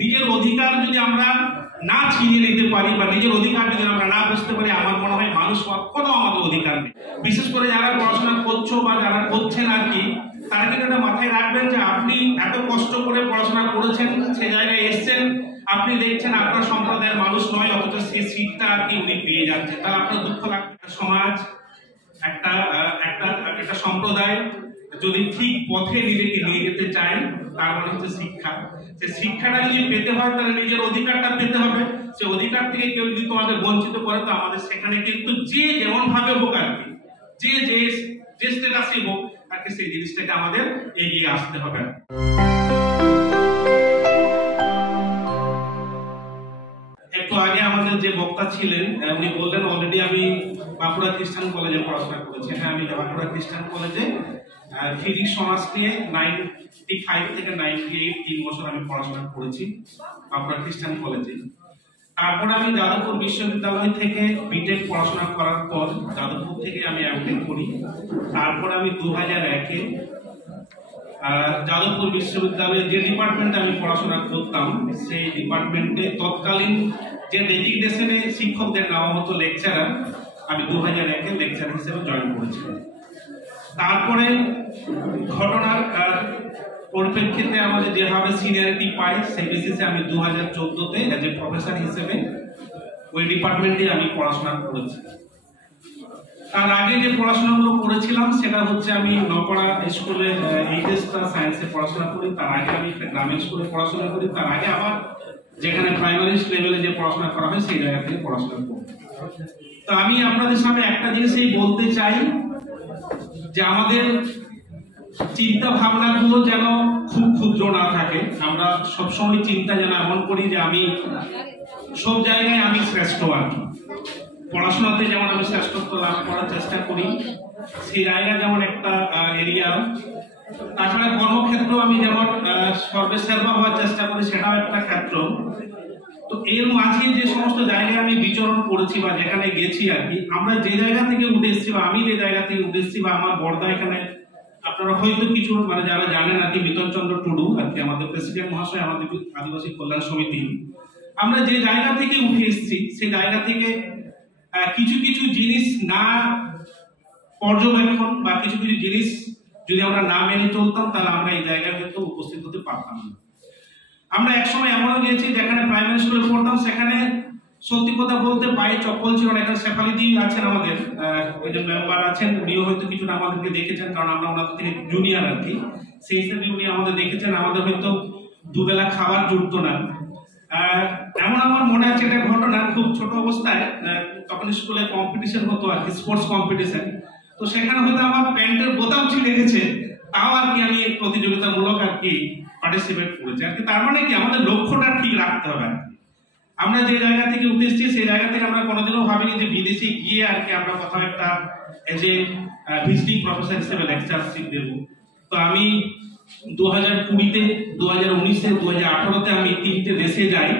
নিজের অধিকার যদি আমরা না ছিনিয়ে নিতে পারি বা নিজের অধিকার যদি আমরা না বুঝতে পারি, আমার মনে হয় মানুষ কোনো আমাদের অধিকার নেই। বিশেষ করে যারা পড়াশোনা করছো বা যারা করছেন আর কি, তারা কিন্তু এটা মাথায় রাখবেন যে আপনি এত কষ্ট করে পড়াশোনা করেছেন, সে জায়গায় এসছেন, আপনি দেখছেন আপনার সম্প্রদায়ের মানুষ নয়, অথচ সেই সিটটা আর কি উনি পেয়ে যাচ্ছেন, তাহলে আপনার দুঃখ লাগবে। সমাজ একটা একটা সম্প্রদায় যদি ঠিক পথে নিজেকে নিয়ে যেতে চায়, তার মানে হচ্ছে শিক্ষা। সে শিক্ষাটা যদি পেতে হয় তাহলে নিজের অধিকারটা পেতে হবে। সে অধিকার থেকে কেউ যদি তোমাদের বঞ্চিত করে, তো আমাদের সেখানে কিন্তু যে যেমন ভাবে হোক আর কি, যে স্ট্যাটাসই হোক আর কি, সেই জিনিসটাকে আমাদের এগিয়ে আসতে হবে। একটু আগে আমাদের যে বক্তা ছিলেন উনি বললেন অলরেডি আমি বাঁকুড়া খ্রিস্টান কলেজে পড়াশোনা করেছি। হ্যাঁ, আমি বাঁকুড়া খ্রিস্টান কলেজে ফিজিক্স সমাজ নিয়ে 95 থেকে 98 3 বছর আমি পড়াশোনা করেছি বাঁকুড়া খ্রিস্টান কলেজে। তারপরে আমি যাদবপুর বিশ্ববিদ্যালয় থেকে বিটেক পড়াশোনা করার পর যাদবপুর থেকে আমি এমটেক করি। তারপর আমি 2001-এ যাদবপুর বিশ্ববিদ্যালয়ে যে ডিপার্টমেন্টে আমি পড়াশোনা করতাম, সেই ডিপার্টমেন্টে তৎকালীন যে ডেজিগনেশনে শিক্ষকদের নেওয়া হতো লেকচারার, আমি 2001-এ লেকচার হিসেবে জয়েন করেছিলাম। তারপরে ঘটনার পরিপ্রেক্ষিতে আমাদের যেভাবে সিনিয়রিটি পাই, সেই বেসিসে আমি 2014-তে এজ এ প্রফেসর হিসেবে ওই ডিপার্টমেন্টে আমি পড়াশোনা করেছি। তার আগে যে পড়াশোনাগুলো করেছিলাম সেটা হচ্ছে আমি নপাড়া স্কুলে এইচএস সায়েন্সে পড়াশোনা করি। তার আগে আমি গ্রামীণ স্কুলে পড়াশোনা করি। তার আগে আবার যেখানে প্রাইমারি লেভেলে যে পড়াশোনা করা হয় সেই জায়গা থেকে পড়াশোনা করি। তো আমি আপনাদের সামনে একটা জিনিসই বলতে চাই যে আমাদের চিন্তা ভাবনাগুলো যেন খুব ক্ষুদ্র না থাকে। আমরা সবসময় চিন্তা যেন এমন করি যে আমি সব জায়গায় আমি শ্রেষ্ঠ আর কি। পড়াশোনাতে যেমন আমি শ্রেষ্ঠত্ব লাভ করার চেষ্টা করি, সেই জায়গা যেমন একটা এরিয়া। তাছাড়া কর্মক্ষেত্র আমি যেমন সর্বেসর্বা হওয়ার চেষ্টা করি, সেটাও একটা ক্ষেত্র। তো এর মাঝে যে সমস্ত জায়গায় আমি বিচরণ করেছি বা যেখানে গেছি আর কি, আমরা যে জায়গা থেকে উঠে এসেছি বা আমি যে জায়গা থেকে উঠে এসেছি বা আমার বর্দা এখানে, আপনারা হয়তো কিছু মানে যারা জানেন আর কি, মিতন চন্দ্র টুডু আর কি আমাদের প্রেসিডেন্ট মহাশয়, আমাদের আদিবাসী কল্যাণ সমিতি, আমরা যে জায়গা থেকে উঠে এসেছি সেই জায়গা থেকে কিছু কিছু জিনিস না পর্যবেক্ষণ বা কিছু কিছু জিনিস যদি আমরা না মেনে চলতাম, তাহলে আমরা এই জায়গায় হয়তো উপস্থিত হতে পারতাম না। আমরা একসময় এমনও গিয়েছি যেখানে প্রাইমারি স্কুলে পড়তাম, সেখানে সত্যি কথা বলতে পায়ে চপ্পল ছিল না। এখানে শেফালিদি আছেন আমাদের, ওই যে মেম্বার আছেন, উনিও হয়তো কিছুটা আমাদেরকে দেখেছেন, কারণ আমরা ওনাদের থেকে জুনিয়র আর কি, সেই হিসেবে উনি আমাদের দেখেছেন। আমাদের হয়তো দুবেলা খাবার জুটতো না। এমন আমার মনে আছে একটা ঘটনা, খুব ছোট অবস্থায় তখন স্কুলে কম্পিটিশন হতো আর কি, স্পোর্টস কম্পিটিশন। তো সেখানে হয়তো আমার প্যান্টের বোতাম ছিঁড়ে গেছে, তাও আর কি আমি প্রতিযোগিতামূলক আর কি পার্টিসিপেট করেছি আর কি। তার মানে কি আমাদের লক্ষ্যটা ঠিক রাখতে হবে আর কি। আমরা যে জায়গা থেকে উঠে এসেছি সেই জায়গা থেকে আমরা কোনোদিনও ভাবিনি যে বিদেশে গিয়ে আর কি আমরা কোথাও একটা এজ এ ভিজিটিং প্রফেসর হিসেবে লেকচারশিপ দেবো। তো আমি 2020-তে, 2019-এ, 2018-তে আমি 3টে দেশে যাই।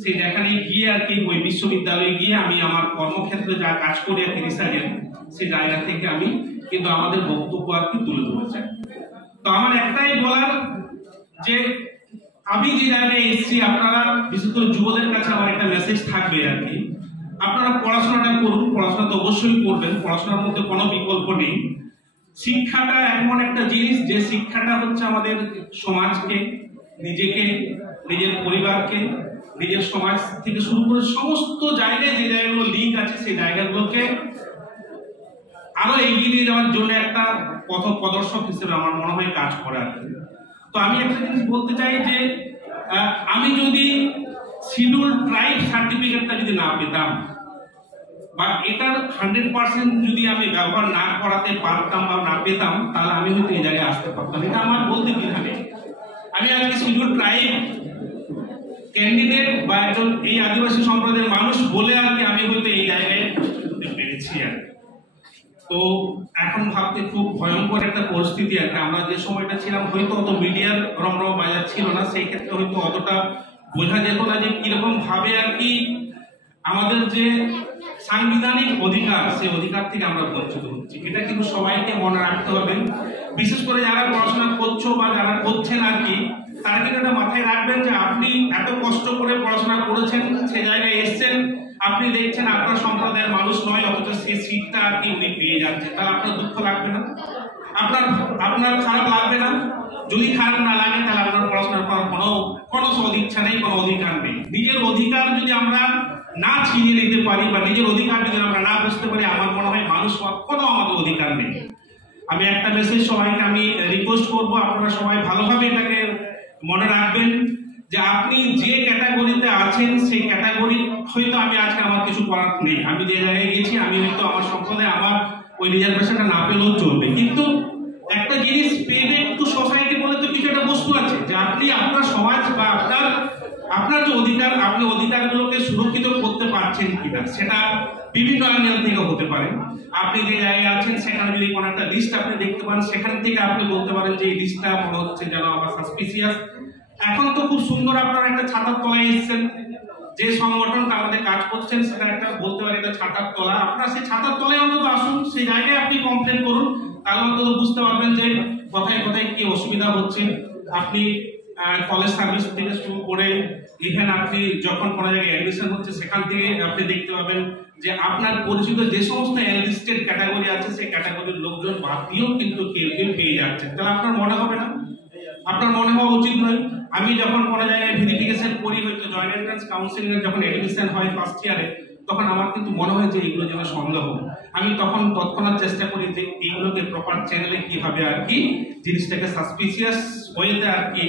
সেই যেখানে গিয়ে আর কি ওই বিশ্ববিদ্যালয়ে গিয়ে আমি আমার কর্মক্ষেত্রে যা কাজ করি আর কি রিসার্চের, সেই জায়গা থেকে আমি কিন্তু আমাদের বক্তব্য আর কি তুলে ধরে চাই। তো আমার একটাই বলার যে আমি যে জায়গায় এসেছি, আপনারা বিশেষ করে যুবদের কাছে আমার একটা মেসেজ থাকবে আর কি, আপনারা পড়াশোনাটা করুন, পড়াশোনা তো অবশ্যই করবেন, পড়াশোনার মধ্যে কোনো বিকল্প নেই। শিক্ষাটা এমন একটা জিনিস যে শিক্ষাটা হচ্ছে আমাদের সমাজকে, নিজেকে, নিজের পরিবারকে, নিজের সমাজ থেকে শুরু করে সমস্ত জায়গায় যে জায়গাগুলো লিঙ্ক আছে সেই জায়গাগুলোকে আরো এগিয়ে নিয়ে যাওয়ার জন্য একটা পথ প্রদর্শক হিসেবে আমার মনে হয় কাজ করে আর কি। তো আমি একটা জিনিস বলতে চাই যে আমি যদি শিডিউল ট্রাইব সার্টিফিকেটটা যদি না পেতাম বা এটার 100% যদি আমি ব্যবহার না করাতে পারতাম বা না পেতাম, তাহলে আমি হয়তো এই জায়গায় আসতে পারতাম। এটা আমার বলতে দ্বিধা নেই। আমি আজকে শিডিউল ট্রাইব ক্যান্ডিডেট বা একজন এই আদিবাসী সম্প্রদায়ের মানুষ বলে আর কি আমি হয়তো এই জায়গায় পেরেছি আর। তো এখন ভাবতে খুব ভয়ঙ্কর একটা পরিস্থিতি আর কি। আমরা যে সময়টা ছিলাম হয়তো অত মিডিয়ার রমরম বাজার ছিল না, সেই ক্ষেত্রে হয়তো অতটা বোঝা যেত না যে কিরকম ভাবে আর কি আমাদের যে সাংবিধানিক অধিকার, সেই অধিকার থেকে আমরা বঞ্চিত হচ্ছি। এটা কিন্তু সবাইকে মনে রাখতে হবে, বিশেষ করে যারা পড়াশোনা করছো বা যারা করছেন আর কি, তারা কিন্তু এটা মাথায় রাখবেন যে আপনি এত কষ্ট করে পড়াশোনা করেছেন, সে জায়গায় এসছেন, আপনি দেখছেন আপনার সম্প্রদায়ের মানুষ নয়, অথচ সেই সিটটা আপনি উনি পেয়ে যাচ্ছেন, তাহলে আপনার দুঃখ লাগবে না? আপনার খারাপ লাগবে না? যদি খারাপ না লাগে তাহলে আপনার পড়াশোনা করার কোনো সদিচ্ছা নেই, কোনো অধিকার নেই। নিজের অধিকার যদি আমরা না ছিনিয়ে নিতে পারি বা নিজের অধিকার যদি আমরা না বুঝতে পারি, আমার মনে হয় মানুষ হওয়ার কোনো আমাদের অধিকার নেই। আমি একটা মেসেজ সবাইকে আমি রিকোয়েস্ট করবো, আপনারা সবাই ভালোভাবে এটাকে মনে রাখবেন যে আপনি যে ক্যাটাগরিতে আছেন সেই ক্যাটাগরি হয়তো আমি আজকে আমার কিছু করার নেই, আমি যে জায়গায় গেছি আমি হয়তো আমার সম্প্রদায় আমার ওই রিজার্ভেশনটা না পেলেও চলবে, কিন্তু একটা জিনিস পেলে একটু সোসাইটি বলে তো কিছু একটা বস্তু আছে যে আপনি আপনার সমাজ বা আপনার যে অধিকার, আপনি অধিকারগুলোকে সুরক্ষিত করতে পারছেন কিনা, সেটা বিভিন্ন অ্যাঙ্গেল থেকে হতে পারে। আপনি যে জায়গায় আছেন সেখানে যদি কোনো একটা লিস্ট আপনি দেখতে পান, সেখান থেকে আপনি বলতে পারেন যে এই লিস্টটা মনে হচ্ছে যেন আমার সাসপিসিয়াস। এখন তো খুব সুন্দর আপনারা একটা ছাতার তলায় এসেছেন, যে সংগঠনটা আমাদের কাজ করছেন সেটা একটা বলতে পারে এটা ছাতার তলা, আপনারা সেই ছাতার তলায় অন্তত আসুন, সেই জায়গায় আপনি কমপ্লেন করুন, তাহলে অন্তত বুঝতে পারবেন যে কোথায় কোথায় কি অসুবিধা হচ্ছে। আপনি কলেজ সার্ভিস থেকে শুরু করে ইভেন আপনি যখন কোনো জায়গায় অ্যাডমিশন হচ্ছে সেখান থেকে আপনি দেখতে পাবেন যে আপনার পরিচিত যে সমস্ত এনলিস্টেড ক্যাটাগরি আছে সেই ক্যাটাগরির লোকজন বাদ দিয়েও কিন্তু কেউ কেউ পেয়ে যাচ্ছে, তাহলে আপনার মনে হবে না? আপনার মনে হওয়া উচিত নয়? আমি যখন কোনো জায়গায় ভেরিফিকেশন করি, হয়তো জয়েন্ট এন্ট্রান্স কাউন্সিলিং এর যখন এডমিশন হয় ফার্স্ট ইয়ারে, তখন আমার কিন্তু মনে হয় যে এগুলো যেন সন্দেহ, আমি তখন তৎক্ষণাৎ চেষ্টা করি যে এইগুলোকে প্রপার চ্যানেলে কিভাবে আর কি জিনিসটাকে সাসপিসিয়াস ওয়েতে আর কি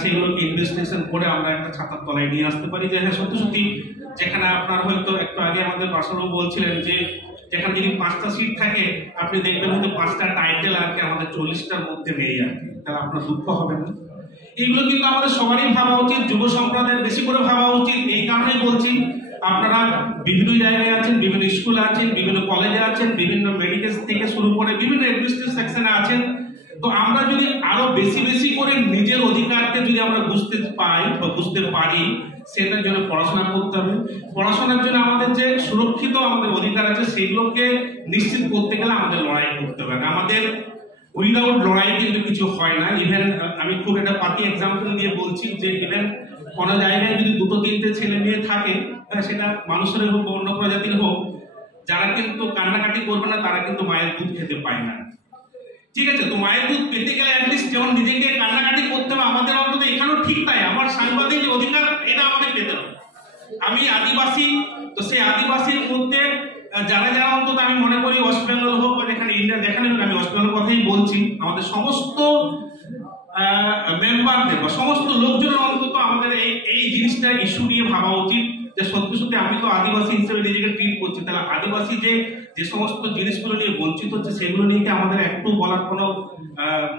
সেগুলোকে ইনভেস্টিগেশন করে আমরা একটা ছাতার তলায় নিয়ে আসতে পারি যে হ্যাঁ সত্যি সত্যি যেখানে আপনার হয়তো একটু আগে আমাদের পার্সোনাল বলছিলেন যে যেখানে যদি 5টা সিট থাকে আপনি দেখবেন হয়তো 5টা টাইটেল আর কি আমাদের 40টার মধ্যে নেই আর কি, তাহলে আপনার দুঃখ হবে না? এগুলো কিন্তু আমাদের সবারই ভাবা উচিত, যুব সম্প্রদায়ের বেশি করে ভাবা উচিত। এই কারণেই বলছি, আপনারা বিভিন্ন জায়গায় আছেন, বিভিন্ন স্কুলে আছেন, বিভিন্ন কলেজে আছেন, বিভিন্ন মেডিকেল থেকে শুরু করে বিভিন্ন এডমিনিস্ট্রেটিভ সেকশনে আছেন, তো আমরা যদি আরো বেশি বেশি করে নিজের অধিকারকে যদি আমরা বুঝতে পাই বা বুঝতে পারি, সেটার জন্য পড়াশোনা করতে হবে। পড়াশোনার জন্য আমাদের যে সুরক্ষিত আমাদের অধিকার আছে সেগুলোকে নিশ্চিত করতে গেলে আমাদের লড়াই করতে হবে। আমাদের উইদাউট লড়াই কিন্তু কিছু হয় না। ইভেন আমি খুব একটা পাতি এক্সাম্পল দিয়ে বলছি যে ইভেন কোনো জায়গায় যদি 2-3টে ছেলে মেয়ে থাকে, সেটা মানুষের হোক অন্য প্রজাতির হোক, যারা কিন্তু কান্নাকাটি করবে না তারা কিন্তু মায়ের দুধ খেতে পায় না, ঠিক আছে? তো মায়ের দুধ পেতে গেলে অ্যাটলিস্ট যেমন নিজেকে কান্নাকাটি করতে হবে, আমাদের অন্তত এখানেও ঠিক তাই, আমার সাংবাদিক অধিকার এটা আমাদের পেতে হবে। আমি আদিবাসী, তো সেই আদিবাসীর মধ্যে যারা যারা অন্তত আমি মনে করি ওয়েস্ট বেঙ্গল হোক বা যেখানে ইন্ডিয়া যেখানে হোক, আমি ওয়েস্ট বেঙ্গল কথাই বলছি, আমাদের সমস্ত মেম্বারদের বা সমস্ত লোকজনের অন্তত আমাদের এই জিনিসটা ইস্যু নিয়ে ভাবা উচিত যে সত্যি সত্যি আমি তো আদিবাসী হিসেবে নিজেকে ট্রিট করছি, তাহলে আদিবাসী যে সমস্ত জিনিসগুলো নিয়ে বঞ্চিত হচ্ছে সেগুলো নিয়ে কি আমাদের একটু বলার কোনো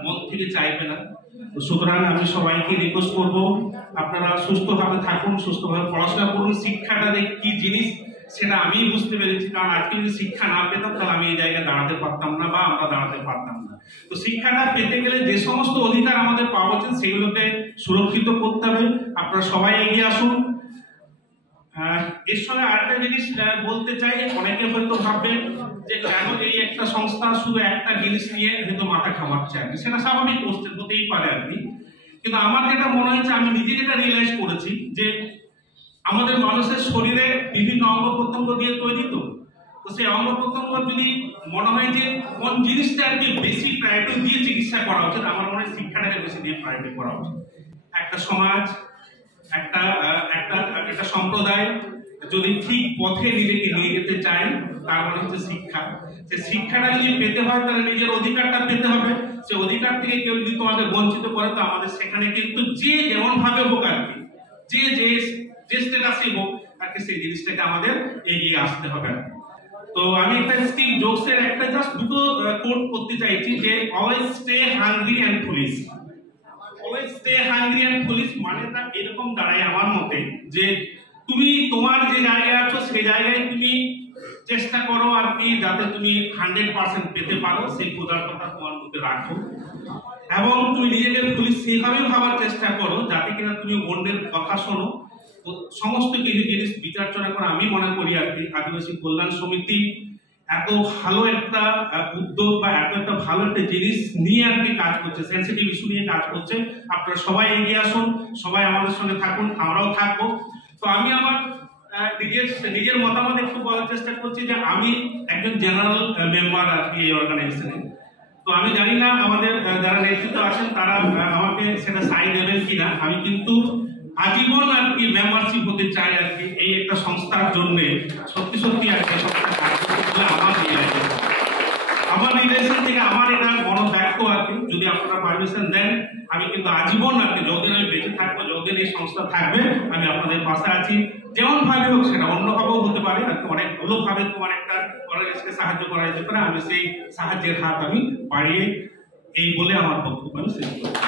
মন থেকে চাইবে না? সুতরাং আমি সবাইকে রিকোয়েস্ট করবো, আপনারা সুস্থভাবে থাকুন, সুস্থভাবে পড়াশোনা করুন। শিক্ষাটা যে কি জিনিস সেটা আমি বুঝতে পেরেছি, কারণ আজকে যদি শিক্ষা না পেতাম তাহলে আমি এই জায়গায় দাঁড়াতে পারতাম না বা আমরা দাঁড়াতে পারতাম না। তো শিক্ষাটা পেতে গেলে যে সমস্ত অধিকার আমাদের পাওয়া উচিত সেগুলোকে সুরক্ষিত করতে হবে। আপনারা সবাই এগিয়ে আসুন। এর সঙ্গে আরেকটা জিনিস বলতে চাই, অনেকে হয়তো ভাববেন যে কেন এই একটা সংস্থা শুধু একটা জিনিস নিয়ে হয়তো মাথা ঘামাচ্ছে আর কি, সেটা স্বাভাবিক প্রশ্ন হতেই পারে আর কি, কিন্তু আমার যেটা মনে হয়েছে, আমি নিজে যেটা রিয়েলাইজ করেছি যে আমাদের মানুষের শরীরে বিভিন্ন অঙ্গ প্রত্যঙ্গ দিয়ে তৈরি, তো সেই অঙ্গ প্রত্যঙ্গ যদি মনে হয় যে কোন জিনিসটা আর কি বেশি প্রায়োরিটি দিয়ে চিকিৎসা করা উচিত, আমার মনে হয় শিক্ষাটাকে বেশি দিয়ে প্রায়োরিটি করা উচিত। একটা সমাজ, একটা সম্প্রদায় যদি ঠিক পথে নিজেকে নিয়ে যেতে চায়, তার মানে হচ্ছে শিক্ষা। সে শিক্ষাটা যদি পেতে হয় তাহলে নিজের অধিকারটা পেতে হবে। সে অধিকার থেকে কেউ যদি তোমাদের বঞ্চিত করে, তো আমাদের সেখানে কিন্তু যে যেমন ভাবে হোক আর কি, যে স্ট্যাটাসে হোক আর কি, সেই জিনিসটাকে আমাদের এগিয়ে আসতে হবে। তো আমি একটা স্টিভ জবসের একটা জাস্ট দুটো কোট করতে চাইছি যে always stay hungry and foolish. Always stay hungry and foolish মানেটা এরকম দাঁড়ায় আমার মতে যে তুমি তোমার যে জায়গায় আছো সেই জায়গায় তুমি চেষ্টা করো আর কি যাতে তুমি 100% পেতে পারো, সেই ক্ষুধার্তটা তোমার মধ্যে রাখো, এবং তুমি নিজেকে ফুলিশ সেইভাবে ভাবার চেষ্টা করো যাতে কিনা তুমি অন্যের কথা শোনো। তো সমস্ত কিছু জিনিস বিচারচনা করে আমি মনে করি আর কি আদিবাসী কল্যাণ সমিতি এত ভালো একটা উদ্যোগ বা এত একটা ভালো একটা জিনিস নিয়ে আর কি কাজ করছে, সেন্সিটিভ ইস্যু নিয়ে কাজ করছে। আপনারা সবাই এগিয়ে আসুন, সবাই আমাদের সঙ্গে থাকুন, আমরাও থাকবো। তো আমি আমার নিজের মতামত একটু বলার চেষ্টা করছি যে আমি একজন জেনারেল মেম্বার আর কি এই অর্গানাইজেশনে। তো আমি জানি না আমাদের যারা নেতৃত্ব আছেন তারা আমাকে সেটা সাই দেবেন কিনা। আমি কিন্তু আজীবন আর কি মেম্বারশিপ হতে চাই আর কি এই একটা সংস্থার জন্য। সত্যি সত্যি আর কি সংস্থা কাজ করতে হলে আমার রিলেশন থেকে আমার এটা বড় ব্যক্ত আর কি। যদি আপনারা পারমিশন দেন আমি কিন্তু আজীবন আর কি যতদিন আমি বেঁচে থাকবো, যতদিন এই সংস্থা থাকবে, আমি আপনাদের পাশে আছি। যেমন ভাবে হোক, সেটা অন্যভাবেও হতে পারে আর কি, অনেকগুলো ভাবে তোমার একটা অর্গানাইজেশনকে সাহায্য করা যেতে পারে। আমি সেই সাহায্যের হাত আমি বাড়িয়ে এই বলে আমার বক্তব্য আমি শেষ করছি।